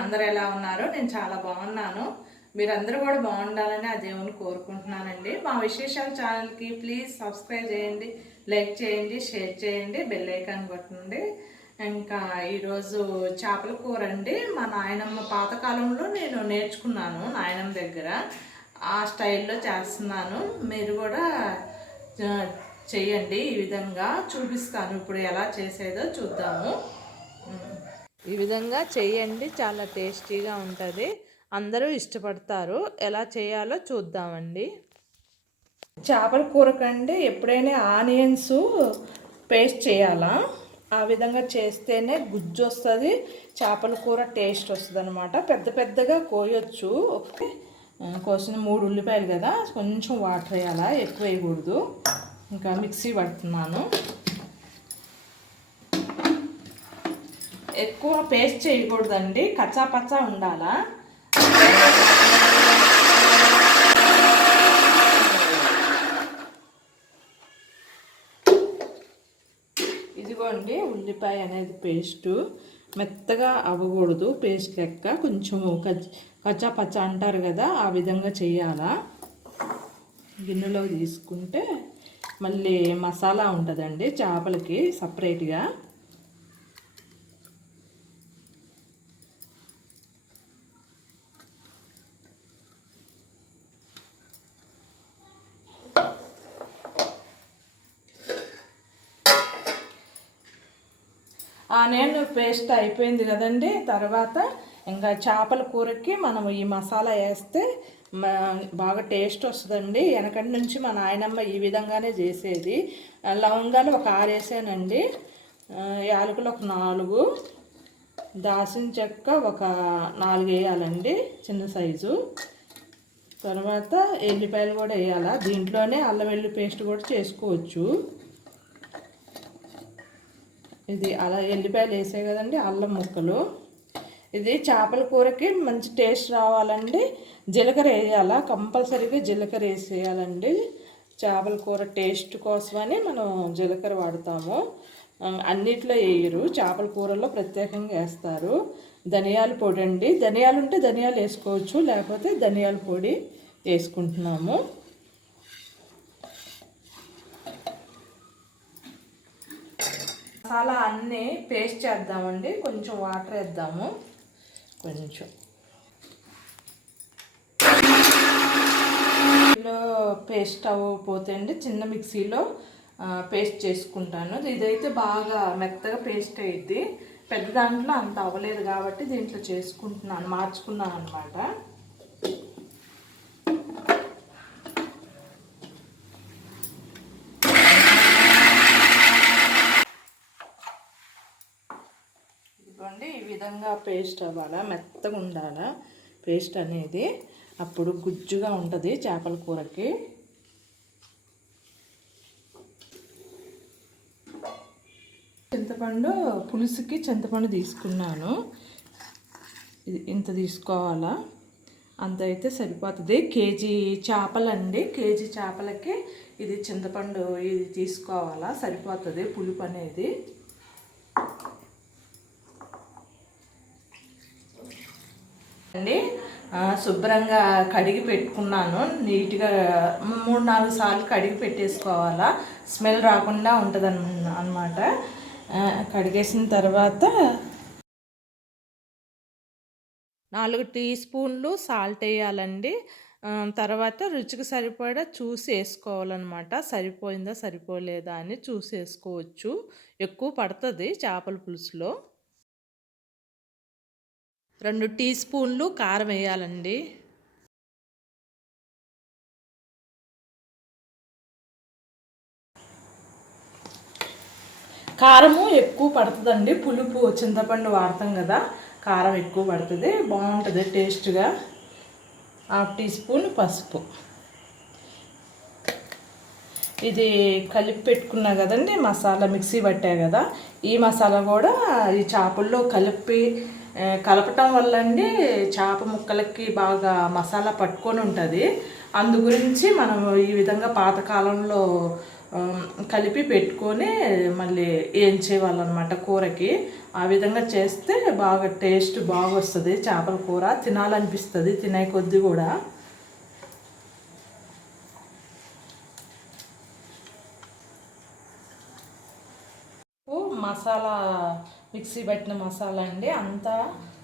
అందరు ఎలా ఉన్నారో? నేను చాలా బాగున్నాను. మీరందరూ కూడా బాగుండాలని ఆ దేవుని కోరుకుంటున్నానండి. మా విశేషాల ఛానల్కి ప్లీజ్ సబ్స్క్రైబ్ చేయండి, లైక్ చేయండి, షేర్ చేయండి, బెల్ ఐకాన్ కొట్టండి. ఇంకా ఈరోజు చేపల కూర అండి. మా నాయనమ్మ పాతకాలంలో నేను నేర్చుకున్నాను నాయనమ్మ దగ్గర. ఆ స్టైల్లో చేస్తున్నాను. మీరు కూడా చెయ్యండి. ఈ విధంగా చూపిస్తాను. ఇప్పుడు ఎలా చేసేదో చూద్దాము. ఈ విధంగా చేయండి, చాలా టేస్టీగా ఉంటుంది. అందరూ ఇష్టపడతారు. ఎలా చేయాలో చూద్దామండి. చేపల కూరకండి ఎప్పుడైనా ఆనియన్స్ పేస్ట్ చేయాలా. ఆ విధంగా చేస్తేనే గుజ్జు వస్తుంది, చేపల కూర టేస్ట్ వస్తుంది అనమాట. పెద్ద పెద్దగా కోయొచ్చు. కోసిన 3 ఉల్లిపాయలు కదా, కొంచెం వాటర్ వేయాలా, ఎక్కువ వేయకూడదు. ఇంకా మిక్సీ పడుతున్నాను. ఎక్కువ పేస్ట్ చేయకూడదండి, కచ్చా పచ్చా ఉండాలా. ఇదిగోండి ఉల్లిపాయ అనేది పేస్టు మెత్తగా అవ్వకూడదు, పేస్ట్ లెక్క కొంచెం కచ్చా పచ్చా అంటారు కదా, ఆ విధంగా చేయాలా. గిన్నెలో తీసుకుంటే మళ్ళీ మసాలా ఉంటుందండి చేపలకి సపరేట్గా. ఆనియన్ పేస్ట్ అయిపోయింది కదండి. తర్వాత ఇంకా చేపల కూరకి మనం ఈ మసాలా వేస్తే బాగా టేస్ట్ వస్తుందండి. వెనకటి నుంచి మా నాయనమ్మ ఈ విధంగానే చేసేది. లవంగాలు ఒక 6 వేసానండి, యాలకులు ఒక 4, దాల్చిన చెక్క ఒక 4 వేయాలండి, చిన్న సైజు. తర్వాత ఎల్లిపాయలు కూడా వేయాలా. దీంట్లోనే అల్లం వెల్లుల్లి పేస్ట్ కూడా చేసుకోవచ్చు. ఇది అలా ఎల్లిపాయలు వేసాయి కదండి, అల్లం ముక్కలు. ఇది చేపల కూరకి మంచి టేస్ట్ రావాలండి. జీలకర్ర వేయాలా, కంపల్సరీగా జీలకర్ర వేసేయాలండి. చేపల కూర టేస్ట్ కోసమని మనం జీలకర్ర వాడతాము. అన్నిట్లో వేయరు, చేపల కూరలో ప్రత్యేకంగా వేస్తారు. ధనియాల పొడి అండి, ధనియాలు ఉంటే ధనియాలు వేసుకోవచ్చు, లేకపోతే ధనియాల పొడి వేసుకుంటున్నాము. మసాలా అన్నీ పేస్ట్ చేద్దామండి. కొంచెం వాటర్ వేద్దాము. కొంచెం పేస్ట్ అవ్వకపోతే అండి చిన్న మిక్సీలో పేస్ట్ చేసుకుంటాను. ఇదైతే బాగా మెత్తగా పేస్ట్ అయ్యిద్ది. పెద్ద దాంట్లో అంత అవ్వలేదు కాబట్టి దీంట్లో చేసుకుంటున్నాను, మార్చుకున్నాను అనమాట. ఈ విధంగా పేస్ట్ అవ్వాలా, మెత్తగా ఉండాలా పేస్ట్ అనేది. అప్పుడు గుజ్జుగా ఉంటుంది చేపల కూరకి. చింతపండు పులుసుకి చింతపండు తీసుకున్నాను. ఇది ఇంత తీసుకోవాలా, అంత అయితే సరిపోతుంది. కేజీ చేపలండి, కేజీ చేపలకి ఇది చింతపండు ఇది తీసుకోవాలా, సరిపోతుంది పులుపు అనేది. అండి శుభ్రంగా కడిగి పెట్టుకున్నాను. నీట్గా 3-4 సార్లు కడిగి పెట్టేసుకోవాలా, స్మెల్ రాకుండా ఉంటుంది అన్నమాట. కడిగేసిన తర్వాత 4 టీ స్పూన్లు సాల్ట్ వేయాలండి. తర్వాత రుచికి సరిపడా చూసి వేసుకోవాలన్నమాట. సరిపోయిందా సరిపోలేదా అని చూసి వేసుకోవచ్చు. ఎక్కువ పడుతుంది చేపల పులుసులో. 2 టీ స్పూన్లు కారం వేయాలండి. కారము ఎక్కువ పడుతుందండి, పులుపు చింతపండు వాడతాం కదా, కారం ఎక్కువ పడుతుంది, బాగుంటుంది టేస్ట్గా. 1/2 టీ స్పూన్ పసుపు. ఇది కలిపి పెట్టుకున్నా కదండి మసాలా, మిక్సీ పట్టా కదా, ఈ మసాలా కూడా ఈ చేపల్లో కలపటం వల్ల అండి చేప ముక్కలకి బాగా మసాలా పట్టుకొని ఉంటుంది. అందు గురించి మనం ఈ విధంగా పాతకాలంలో కలిపి పెట్టుకొని మళ్ళీ వేయించేవాళ్ళనమాట కూరకి. ఆ విధంగా చేస్తే బాగా టేస్ట్ బాగా వస్తుంది. చేపల కూర తినాలనిపిస్తుంది తినే కొద్దీ కూడా. మసాలా మిక్సీ పట్టిన మసాలా అండి అంతా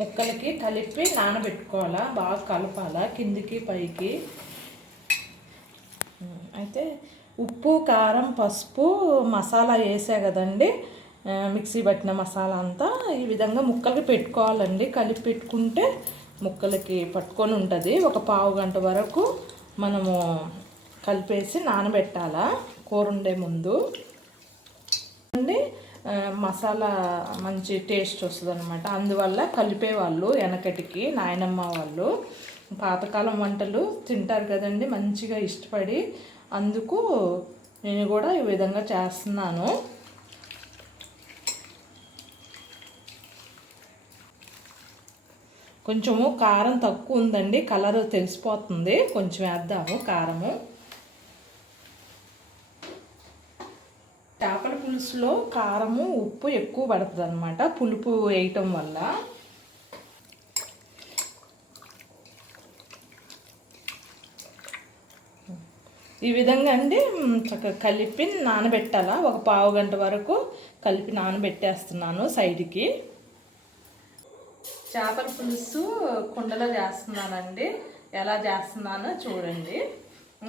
ముక్కలకి కలిపి నానబెట్టుకోవాలా, బాగా కలపాలా కిందికి పైకి. అయితే ఉప్పు, కారం, పసుపు, మసాలా వేసా కదండి, మిక్సీ పట్టిన మసాలా అంతా ఈ విధంగా ముక్కలకి పెట్టుకోవాలండి. కలిపి పెట్టుకుంటే ముక్కలకి పట్టుకొని ఉంటుంది. ఒక పావు గంట వరకు మనము కలిపేసి నానబెట్టాలా కూర ఉండే ముందు అండి. మసాలా మంచి టేస్ట్ వస్తుంది అనమాట. అందువల్ల కలిపేవాళ్ళు వెనకటికి నాయనమ్మ వాళ్ళు. పాతకాలం వంటలు తింటారు కదండి మంచిగా ఇష్టపడి. అందుకు నేను కూడా ఈ విధంగా చేస్తున్నాను. కొంచెము కారం తక్కువ ఉందండి, కలర్ తెలిసిపోతుంది. కొంచెం వేద్దాము కారము. చేపల పులుసులో కారము ఉప్పు ఎక్కువ పడుతుంది అనమాట పులుపు వేయటం వల్ల. ఈ విధంగా అండి చక్కగా కలిపి నానబెట్టాలా. ఒక పావు గంట వరకు కలిపి నానబెట్టేస్తున్నాను సైడ్కి. చేపల పులుసు కుండలో చేస్తున్నానండి. ఎలా చేస్తున్నానో చూడండి.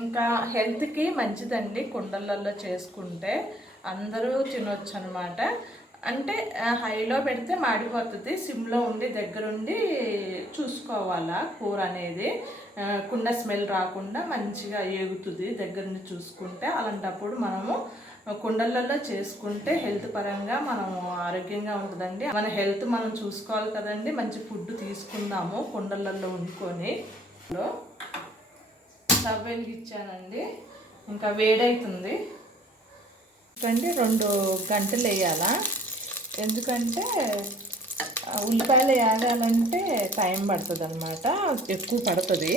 ఇంకా హెల్త్కి మంచిదండి కుండలలో చేసుకుంటే. అందరూ తినొచ్చు అనమాట. అంటే హైలో పెడితే మాడిపోతుంది. సిమ్లో ఉండి దగ్గరుండి చూసుకోవాలా కూర అనేది. కుండ స్మెల్ రాకుండా మంచిగా ఏగుతుంది దగ్గరుండి చూసుకుంటే. అలాంటప్పుడు మనము కుండలలో చేసుకుంటే హెల్త్ పరంగా మనం ఆరోగ్యంగా ఉంటుందండి. మన హెల్త్ మనం చూసుకోవాలి కదండి. మంచి ఫుడ్ తీసుకుందాము కుండలలో వండుకొని. స్టవ్ వెలిగించానండి. ఇంకా వేడవుతుంది ఎందుకంటే 2 గంటలు వేయాలా. ఎందుకంటే ఉల్లిపాయలు వేయాలంటే టైం పడుతుంది అనమాట, ఎక్కువ పడుతుంది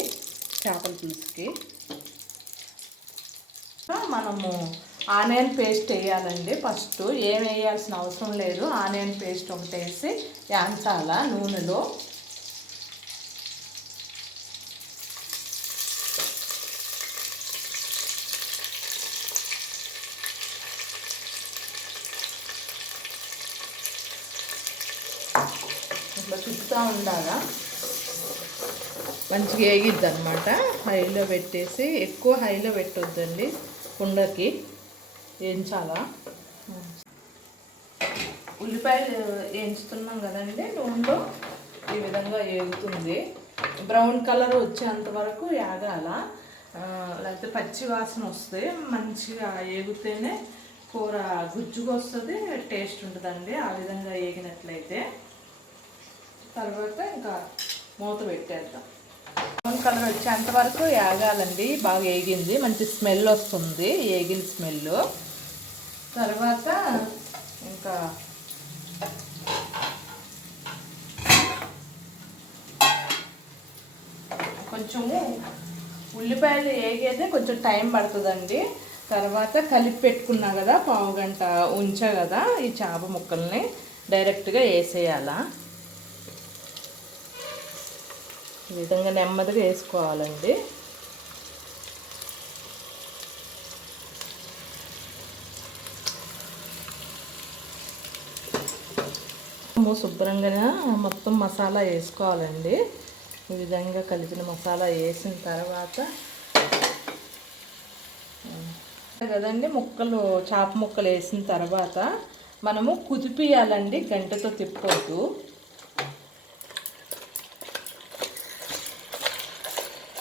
చేపల పులుసుకి. మనము ఆనియన్ పేస్ట్ వేయాలండి. ఫస్ట్ ఏం వేయాల్సిన అవసరం లేదు. ఆనియన్ పేస్ట్ ఒకటి వేసి యాంచాలా నూనెలో. ఇట్లా చుట్టూ ఉండాలా, మంచిగా వేగిద్ది అనమాట. హైలో పెట్టేసి, ఎక్కువ హైలో పెట్టొద్దండి కుండకి, వేయించాలా. ఉల్లిపాయలు వేయించుతున్నాం కదండి నూనెలో. ఈ విధంగా వేగుతుంది. బ్రౌన్ కలర్ వచ్చేంత వరకు వేగాల, లేకపోతే పచ్చి వాసన వస్తే మంచిగా వేగితేనే కూర గుజ్జుగా వస్తుంది, టేస్ట్ ఉంటుందండి. ఆ విధంగా వేగినట్లయితే తర్వాత ఇంకా మూత పెట్టేద్దాం. బ్రౌన్ కలర్ వచ్చేంత వరకు వేగాలండి. బాగా వేగింది, మంచి స్మెల్ వస్తుంది, వేగిన స్మెల్. తర్వాత ఇంకా కొంచెము ఉల్లిపాయలు వేగేదే కొంచెం టైం పడుతుందండి. తర్వాత కలిపి పెట్టుకున్నా కదా, పావు గంట ఉంచా కదా, ఈ చేప ముక్కల్ని డైరెక్ట్గా వేసేయాలా. ఈ విధంగా నెమ్మదిగా వేసుకోవాలండి. శుభ్రంగా మొత్తం మసాలా వేసుకోవాలండి. ఈ విధంగా కలిపిన మసాలా వేసిన తర్వాత కదండి ముక్కలు, చేప ముక్కలు వేసిన తర్వాత మనము కుదిపియాలండి, గంటతో తిప్పొద్దు.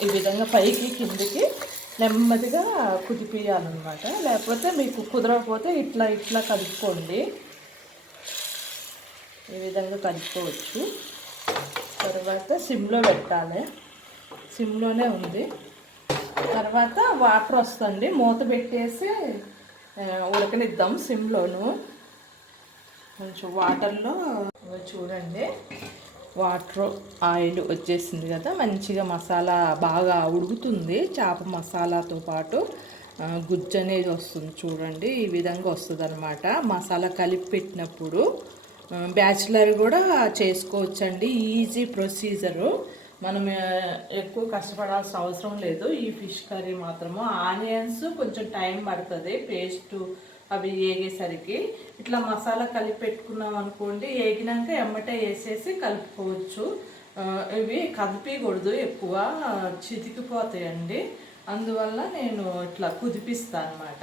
ఈ విధంగా పైకి కిందికి నెమ్మదిగా కుదిపియాలన్నమాట. లేకపోతే మీకు కుదరకపోతే ఇట్లా ఇట్లా కలుపుకోండి. ఈ విధంగా కలుపుకోవచ్చు. తర్వాత సిమ్లో పెట్టాలి, సిమ్లోనే ఉంది. తర్వాత వాటర్ వస్తుంది, మూత పెట్టేసి ఉడకనిద్దాం సిమ్లోను. కొంచెం వాటర్లో చూడండి, వాటర్ ఆయిల్ వచ్చేసింది కదా, మంచిగా మసాలా బాగా ఉడుకుతుంది చేప మసాలాతో పాటు. గుజ్జు అనేది వస్తుంది చూడండి. ఈ విధంగా వస్తుంది అనమాట. మసాలా కలిపి పెట్టినప్పుడు బ్యాచిలర్ కూడా చేసుకోవచ్చండి. Easy procedure. మనం ఎక్కువ కష్టపడాల్సిన అవసరం లేదు. ఈ ఫిష్ కర్రీ మాత్రము ఆనియన్స్ కొంచెం టైం పడుతుంది పేస్ట్ అవి ఏగేసరికి. ఇట్లా మసాలా కలిపి పెట్టుకున్నాం అనుకోండి, ఏగినాక ఎమ్మటే వేసేసి కలుపుకోవచ్చు. ఇవి కదిపకూడదు, ఎక్కువ చితికిపోతాయండి. అందువల్ల నేను ఇట్లా కుదిపిస్తాను అన్నమాట.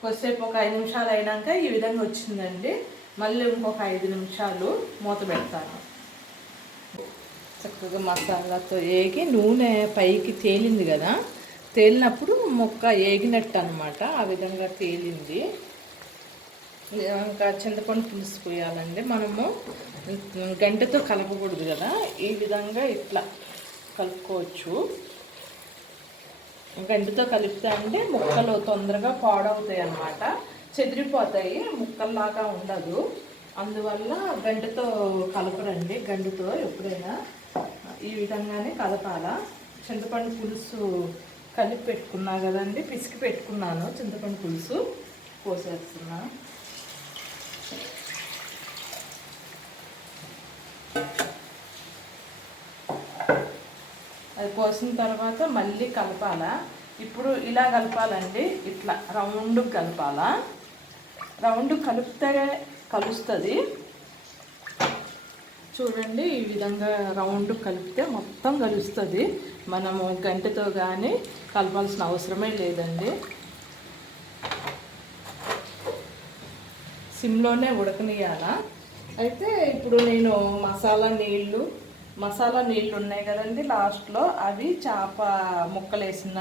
కొద్దిసేపు ఒక 5 నిమిషాలు అయినాక ఈ విధంగా వచ్చిందండి. మళ్ళీ ఇంకొక 5 నిమిషాలు మూత పెడతాను. చక్కగా మసాలాతో ఏగి నూనె పైకి తేలింది కదా, తేలినప్పుడు ముక్క ఏగినట్టు అనమాట. ఆ విధంగా తేలింది. ఇంకా చింతపండు పులుసు పోయాలండి. మనము గంటతో కలపకూడదు కదా, ఈ విధంగా ఇట్లా కలుపుకోవచ్చు. గంటతో కలిపితే అంటే ముక్కలు తొందరగా పాడవుతాయి అన్నమాట, చెదిరిపోతాయి, ముక్కల్లాగా ఉండదు. అందువల్ల గంటతో కలపరండి. గంటతో ఎప్పుడైనా ఈ విధంగానే కలపాల. చింతపండు పులుసు కలిపి పెట్టుకున్నా కదండి, పిసికి పెట్టుకున్నాను. చింతపండు పులుసు పోసేస్తున్నా. అది పోసిన తర్వాత మళ్ళీ కలపాలా. ఇప్పుడు ఇలా కలపాలండి, ఇట్లా రౌండ్ కలపాలా. రౌండ్ కలిపితే కలుస్తుంది చూడండి. ఈ విధంగా రౌండ్ కలిపితే మొత్తం కలుస్తుంది. మనము గంటెతో కానీ కలపాల్సిన అవసరమే లేదండి. సిమ్లోనే ఉడకనియాలా. అయితే ఇప్పుడు నేను మసాలా నీళ్ళు ఉన్నాయి కదండి లాస్ట్లో, అవి చేప ముక్కలు వేసిన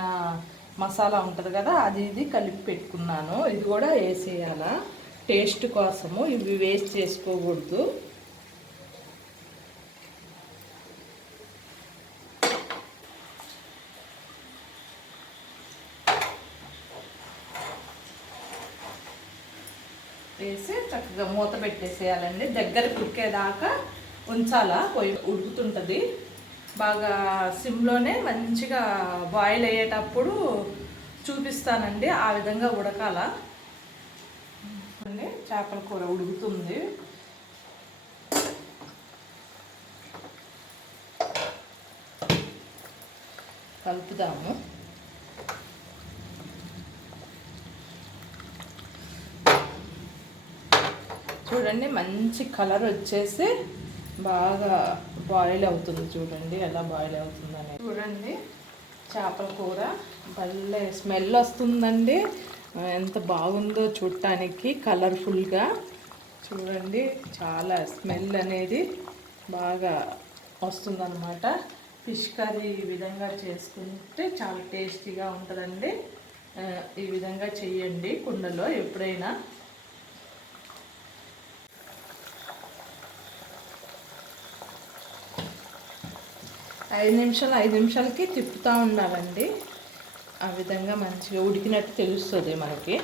మసాలా ఉంటుంది కదా, అది ఇది కలిపి పెట్టుకున్నాను. ఇది కూడా వేసేయాలా టేస్ట్ కోసము. ఇవి వేస్ట్ చేసుకోకూడదు. వేసి చక్కగా మూత పెట్టేసేయాలండి. దగ్గర ఉడికేదాకా ఉంచాలా. పొయ్యి ఉడుకుతుంటుంది బాగా. సిమ్లోనే మంచిగా బాయిల్ అయ్యేటప్పుడు చూపిస్తానండి. ఆ విధంగా ఉడకాల. చేపల కూర ఉడుకుతుంది. కలుపుదాము. చూడండి మంచి కలర్ వచ్చేసి బాగా బాయిల్ అవుతుంది. చూడండి ఎలా బాయిల్ అవుతుందని. చూడండి చేపల కూర భలే స్మెల్ వస్తుందండి. ఎంత బాగుందో చూడటానికి, కలర్ఫుల్గా. చూడండి చాలా స్మెల్ అనేది బాగా వస్తుందన్నమాట. ఫిష్ కర్రీ ఈ విధంగా చేసుకుంటే చాలా టేస్టీగా ఉంటుందండి. ఈ విధంగా చెయ్యండి కుండలో ఎప్పుడైనా. 5 నిమిషాలకి తిప్పుతూ ఉండాలండి. ఆ విధంగా మంచిగా ఉడికినట్టు తెలుస్తుంది మనకి.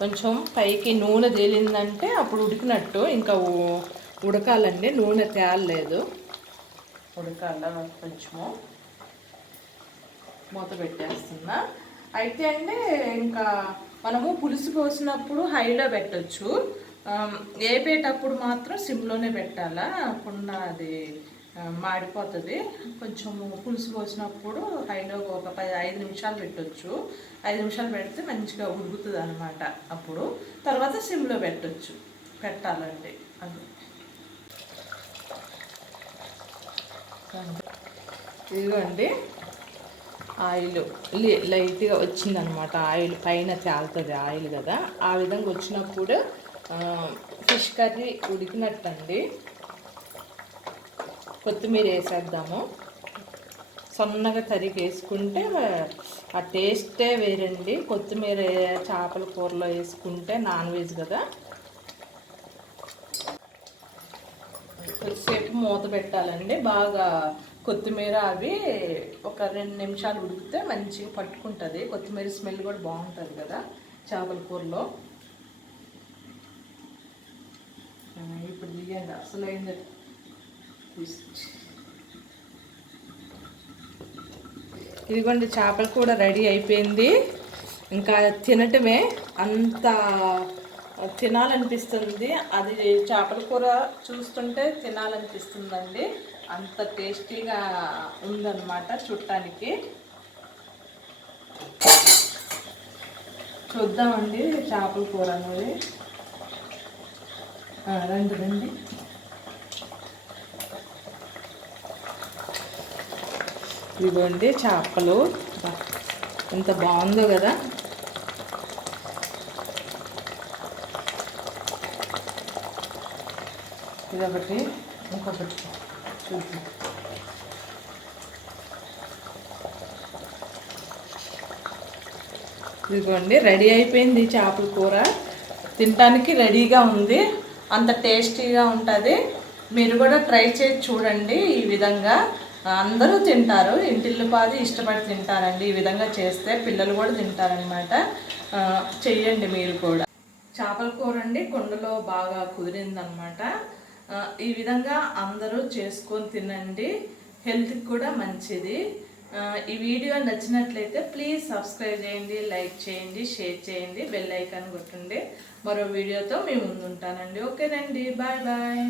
కొంచెం పైకి నూనె తేలిందంటే అప్పుడు ఉడికినట్టు. ఇంకా ఉడకాలండి, నూనె తేలలేదు, ఉడకాల. కొంచెము మూత పెట్టేస్తున్నా. అయితే అండి ఇంకా మనము పులుసు పోసినప్పుడు హైలో పెట్టచ్చు, వేపేటప్పుడు మాత్రం సిమ్లోనే పెట్టాలా. కుండ అది మాడిపోతుంది. కొంచెము పులుసు పోసినప్పుడు హైలో ఒక 5 నిమిషాలు పెట్టచ్చు. 5 నిమిషాలు పెడితే మంచిగా ఉడుకుతుంది అనమాట. అప్పుడు తర్వాత సిమ్లో పెట్టాలండి. అది ఇదిగోండి ఆయిల్ లైట్గా వచ్చిందనమాట. ఆయిల్ పైన తేలుతుంది ఆయిల్ కదా, ఆ విధంగా వచ్చినప్పుడు ఫిష్ కర్రీ ఉడికినట్టండి. కొత్తిమీర వేసేద్దాము. సన్నగా తరిగి వేసుకుంటే ఆ టేస్టే వేరండి. కొత్తిమీర చేపల కూరలో వేసుకుంటే నాన్ వెజ్ కదా. కొద్దిసేపు మూత పెట్టాలండి. బాగా కొత్తిమీర అవి ఒక 2 నిమిషాలు ఉడికితే మంచిగా పట్టుకుంటుంది. కొత్తిమీర స్మెల్ కూడా బాగుంటుంది కదా చేపల కూరలో. ఇప్పుడు తీయండి, అసలు అయింది. ఇదిగోండి చేపల కూర రెడీ అయిపోయింది. ఇంకా తినటమే, అంత తినాలనిపిస్తుంది. అది చేపల కూర చూస్తుంటే తినాలనిపిస్తుందండి. అంత టేస్టీగా ఉందన్నమాట చూడటానికి. చూద్దామండి చేపల కూర అనేది. రండి రండి. ఇదిగోండి చేపలు, ఎంత బాగుందో కదా. ఇదొకటి, ఇంకొకటి చూద్దాం. ఇదిగోండి రెడీ అయిపోయింది చేపల కూర. తినడానికి రెడీగా ఉంది. అంత టేస్టీగా ఉంటుంది. మీరు కూడా ట్రై చేసి చూడండి. ఈ విధంగా అందరూ తింటారు, ఇంటిల్లిపాది ఇష్టపడి తింటారండి. ఈ విధంగా చేస్తే పిల్లలు కూడా తింటారనమాట. చెయ్యండి మీరు కూడా. చేపల కూర అండి కుండలో బాగా కుదిరిందనమాట. ఈ విధంగా అందరూ చేసుకొని తినండి. హెల్త్కి కూడా మంచిది. ఈ వీడియో నచ్చినట్లయితే ప్లీజ్ సబ్స్క్రైబ్ చేయండి, లైక్ చేయండి, షేర్ చేయండి, బెల్ ఐకాన్ కొట్టండి. మరో వీడియోతో మీ ముందు ఉంటానండి. ఓకేనండి, బాయ్ బాయ్.